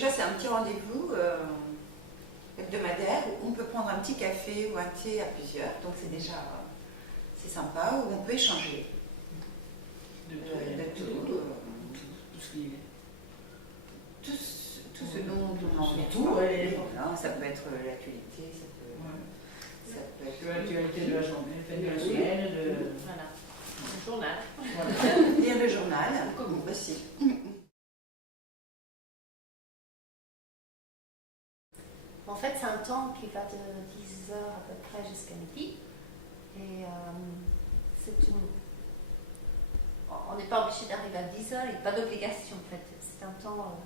déjà, c'est un petit rendez-vous hebdomadaire où on peut prendre un petit café ou un thé à plusieurs. Donc, c'est déjà c'est sympa, où on peut échanger de tout. Tout ce dont on a envie. Ça peut être l'actualité, ça peut être l'actualité de la journée, de la semaine, Voilà, le journal. Voilà. Lire le journal, comme aussi. En fait, c'est un temps qui va de 10h à peu près jusqu'à midi. Et on n'est pas obligé d'arriver à 10h, il n'y a pas d'obligation en fait. C'est un temps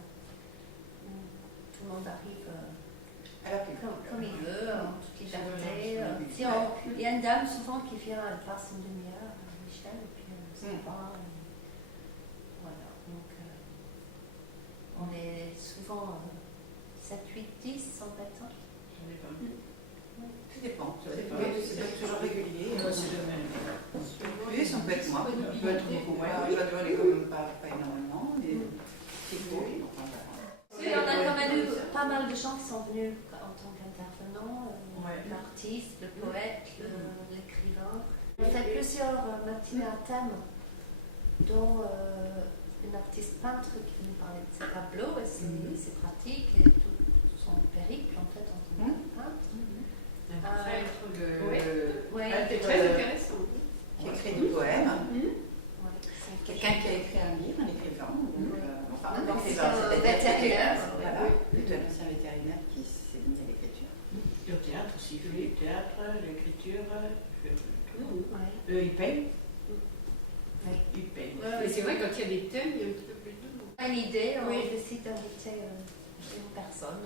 où tout le monde arrive comme il veut, en toute liberté. Il y a une dame souvent qui vient, elle passe une demi-heure, Michel, et puis on se va. Voilà, donc on est souvent 7, 8, 10, 100 personnes. Ça dépend. C'est toujours régulier. Plus, on peut être moins. On peut être beaucoup moins. Je dois aller quand même pas énormément, mais c'est beau. Oui, on a quand même eu pas mal de gens qui sont venus en tant qu'intervenants, l'artiste, le poète, l'écrivain. On fait plusieurs matinées à thème, dont une artiste peintre qui nous parlait de ses tableaux et ses pratiques et tout son périple en fait en tant que peintre. C'est très intéressant. Qui écrit des poèmes. Quelqu'un qui a écrit un livre, un écrivain. Enfin, un écrivain, vétérinaire. Voilà, plutôt un ancien vétérinaire qui s'est mis à l'écriture. Le théâtre aussi, il fait du théâtre, l'écriture, il peint. Il peint. Et c'est vrai, quand il y a des thèmes, il y a un petit peu plus de monde. Une idée, on décide d'inviter une personne.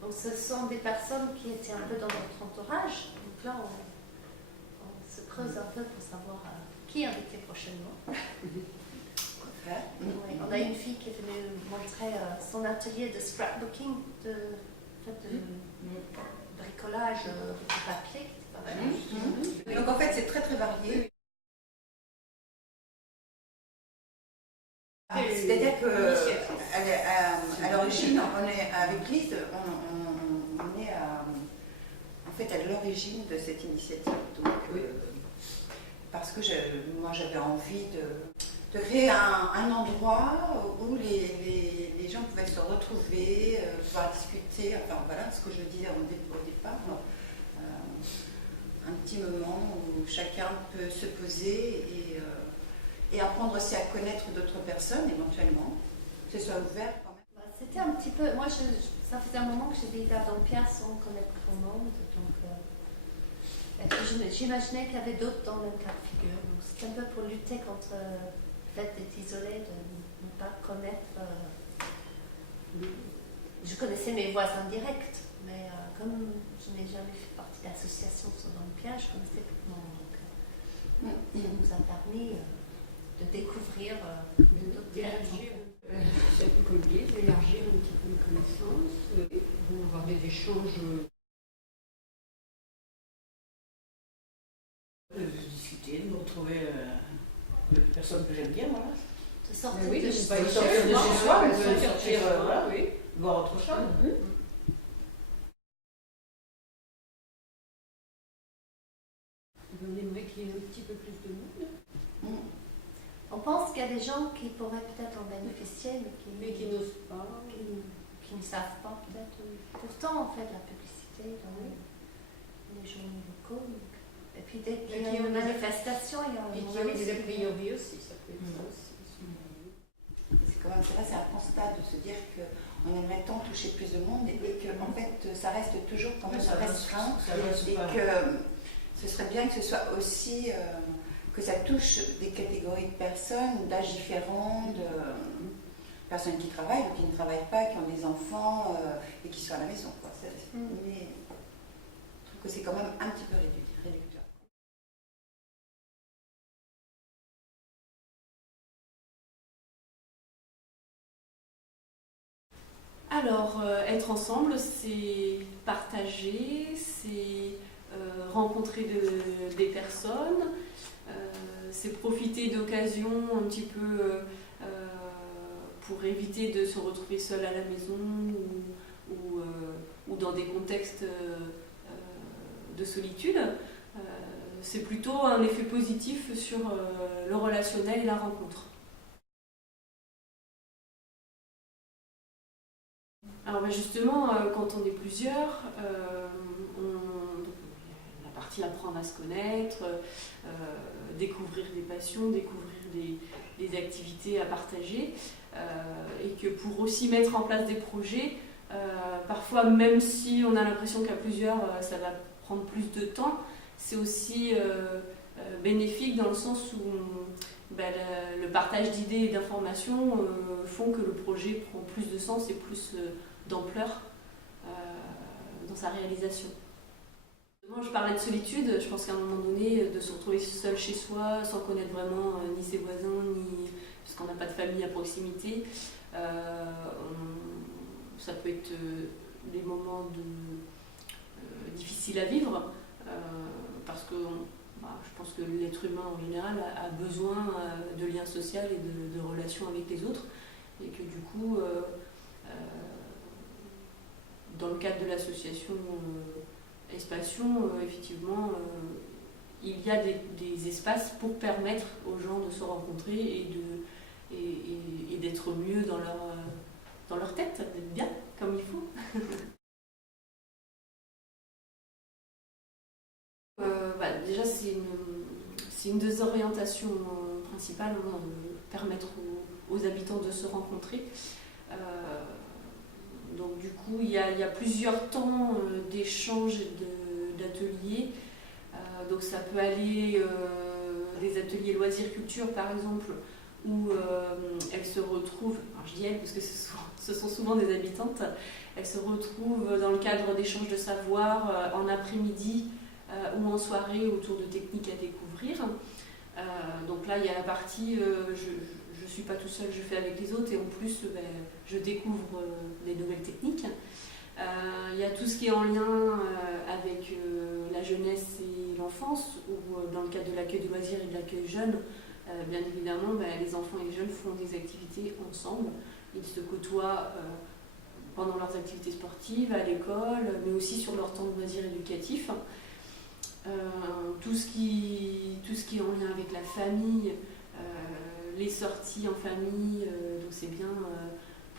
Donc ce sont des personnes qui étaient un peu dans notre entourage. Donc là, on se creuse un peu pour savoir qui inviter prochainement. On a une fille qui est venue montrer son atelier de scrapbooking, de bricolage de papier, qui était pas mal. Donc en fait, c'est très très varié. C'est-à-dire qu'à l'origine, on est avec Lise, on est en fait à l'origine de cette initiative. Donc, parce que moi j'avais envie de créer un endroit où les gens pouvaient se retrouver, pouvoir discuter, enfin voilà ce que je disais au départ, un petit moment où chacun peut se poser et apprendre aussi à connaître d'autres personnes éventuellement, que ce soit ouvert quand même. C'était un petit peu, moi ça faisait un moment que j'ai vécu à Dampierre sans connaître grand monde, donc j'imaginais qu'il y avait d'autres dans le même cas de figure, donc c'était un peu pour lutter contre le fait d'être isolé, de ne pas connaître, je connaissais mes voisins directs, mais comme je n'ai jamais fait partie d'association sur Dampierre, je connaissais peu de monde, donc ça nous a permis de découvrir d'autres d'élargir cette collier, d'élargir un petit peu les connaissances, pour avoir des échanges. De discuter, de me retrouver avec des personnes que j'aime bien, voilà. de sortir Oui, de de chez pas sortir de chez soi, de sortir, voilà, oui. voir autre chose. On aimerait qu'il y ait un petit peu plus de monde. On pense qu'il y a des gens qui pourraient peut-être en bénéficier, mais qui n'osent pas. qui ne savent pas peut-être. Pourtant, on fait de la publicité dans les journaux locaux. Et puis dès qu'il y a une manifestation, il y a Et qui ont des a priori aussi, ça peut être ça aussi. C'est quand même ça, c'est un constat de se dire qu'on aimerait tant toucher plus de monde et que en fait ça reste toujours quand même restreint et que ce serait bien que ce soit aussi que ça touche des catégories de personnes d'âges différents, de personnes qui travaillent ou qui ne travaillent pas, qui ont des enfants et qui sont à la maison. Quoi. Mais je trouve que c'est quand même un petit peu réducteur. Alors, être ensemble, c'est partager, c'est rencontrer des personnes, c'est profiter d'occasions un petit peu pour éviter de se retrouver seul à la maison ou dans des contextes de solitude. C'est plutôt un effet positif sur le relationnel et la rencontre. Alors justement, quand on est plusieurs, la partie apprendre à se connaître, découvrir des passions, découvrir des activités à partager, et que pour aussi mettre en place des projets, parfois même si on a l'impression qu'à plusieurs ça va prendre plus de temps, c'est aussi bénéfique dans le sens où le partage d'idées et d'informations font que le projet prend plus de sens et plus d'ampleur dans sa réalisation. Moi, je parlais de solitude, je pense qu'à un moment donné, de se retrouver seul chez soi, sans connaître vraiment ni ses voisins, parce qu'on n'a pas de famille à proximité, ça peut être des moments difficiles à vivre, parce que je pense que l'être humain en général a besoin de liens sociaux et de relations avec les autres, et que du coup, dans le cadre de l'association Espation, effectivement, il y a des espaces pour permettre aux gens de se rencontrer et d'être mieux dans leur tête, d'être bien comme il faut. Déjà, c'est une des orientations principales, de permettre aux habitants de se rencontrer. Donc du coup, il y a plusieurs temps d'échanges et d'ateliers. Donc ça peut aller des ateliers loisirs culture par exemple, où elles se retrouvent, alors je dis elles parce que ce sont souvent des habitantes, elles se retrouvent dans le cadre d'échanges de savoir en après-midi ou en soirée autour de techniques à découvrir. Donc là, il y a la partie je ne suis pas tout seul, je fais avec les autres et en plus je découvre des nouvelles techniques. Il y a tout ce qui est en lien avec la jeunesse et l'enfance, où dans le cadre de l'accueil du loisir et de l'accueil jeune, bien évidemment, les enfants et les jeunes font des activités ensemble. Ils se côtoient pendant leurs activités sportives, à l'école, mais aussi sur leur temps de loisir éducatif. Tout ce qui est en lien avec la famille, les sorties en famille, donc c'est bien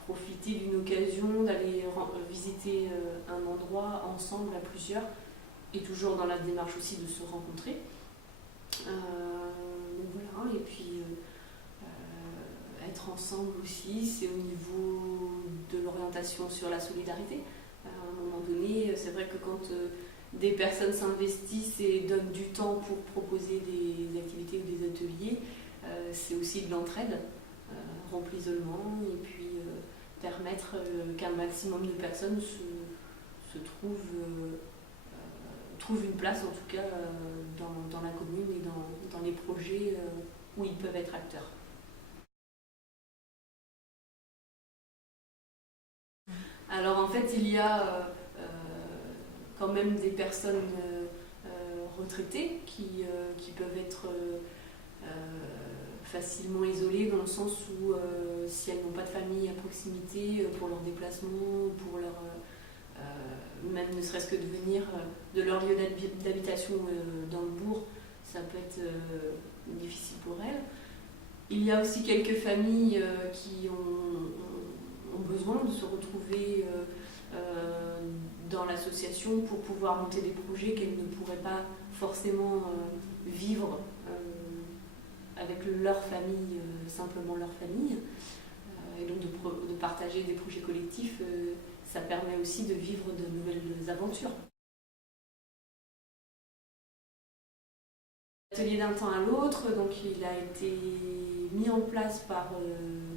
profiter d'une occasion d'aller visiter un endroit ensemble à plusieurs, et toujours dans la démarche aussi de se rencontrer. Donc voilà, et puis être ensemble aussi, c'est au niveau de l'orientation sur la solidarité. À un moment donné, c'est vrai que quand des personnes s'investissent et donnent du temps pour proposer des activités ou des ateliers, c'est aussi de l'entraide, rompre l'isolement et puis permettre qu'un maximum de personnes se trouvent une place en tout cas dans la commune et dans les projets où ils peuvent être acteurs. Alors en fait il y a quand même des personnes retraitées qui peuvent être facilement isolées dans le sens où si elles n'ont pas de famille à proximité pour leurs déplacements, pour leur même ne serait-ce que de venir de leur lieu d'habitation dans le bourg, ça peut être difficile pour elles. Il y a aussi quelques familles qui ont besoin de se retrouver dans l'association pour pouvoir monter des projets qu'elles ne pourraient pas forcément vivre avec leur famille, simplement leur famille. Et donc de partager des projets collectifs, ça permet aussi de vivre de nouvelles aventures. L'atelier d'un temps à l'autre, donc il a été mis en place par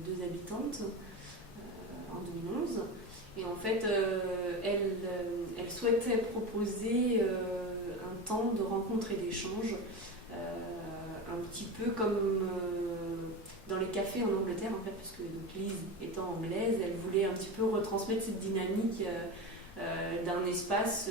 2 habitantes en 2011. Et en fait, elle souhaitait proposer un temps de rencontre et d'échange, un petit peu comme dans les cafés en Angleterre, en fait, parce que donc, Lise étant anglaise, elle voulait un petit peu retransmettre cette dynamique d'un espace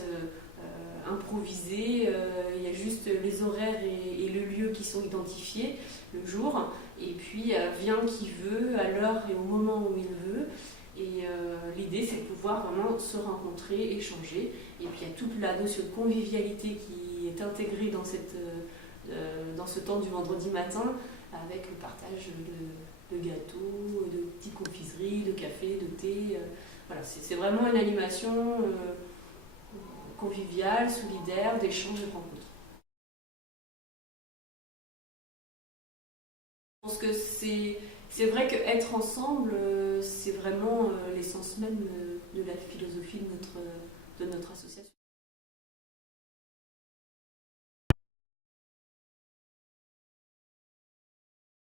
improvisé, il y a juste les horaires et le lieu qui sont identifiés le jour, et puis vient qui veut, à l'heure et au moment où il veut. Et l'idée, c'est de pouvoir vraiment se rencontrer, échanger. Et puis il y a toute la notion de convivialité qui est intégrée dans ce temps du vendredi matin, avec le partage de gâteaux, de petites confiseries, de café, de thé. Voilà, c'est vraiment une animation conviviale, solidaire, d'échange et de rencontre. Je pense que c'est vrai qu'être ensemble, c'est vraiment l'essence même de la philosophie de notre association.